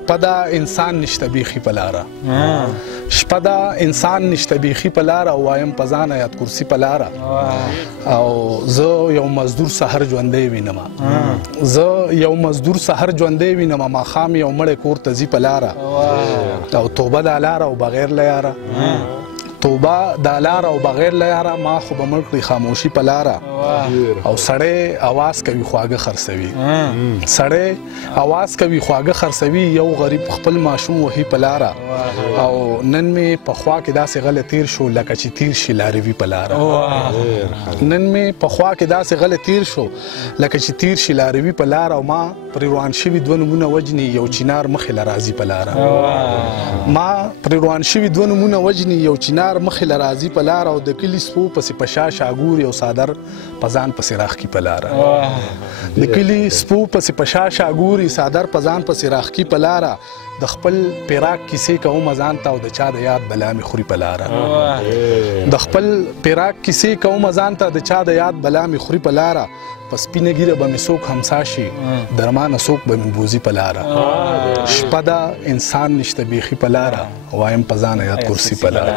شپه ده انسان نشته بیخي په لاره شپه ده انسان نشته بیخي په لاره وایم په ځان آیات کرسي په لاره او زه یو مزدور سحر ژوندی وینم ماښام یو مړی کور ته ځي په لاره او توبه دا لاره او بغیر له یاره توبه دا لاره او بغیر له یاره ما خو به مړ کړي خاموشي په لاره او سړی اواز کوي خواږه خرڅوي یو غریب خپل ماشوم وهي په لاره او نن مې په خوا کې داسې غله تیر شو لکه چې تیر شي لاروي په لاره او ما پرې روان شوي دوه نومونه وجني یو چینار مخې له راځي په لاره او د کلي سپو پسې په شا شاګوري او څادر په ځان پسې راخکي په لاره په لاره د خپل پیراک کیسې کوم ځان ته او د چا د یاد بلا مې خوري په لاره په سپینه ګیره به مې څوک همسا شي درمانه څوک به مې بوزي په لاره شپه ده انسان نشته بیخي په لاره وایم په ځان آیات کرسي په لاره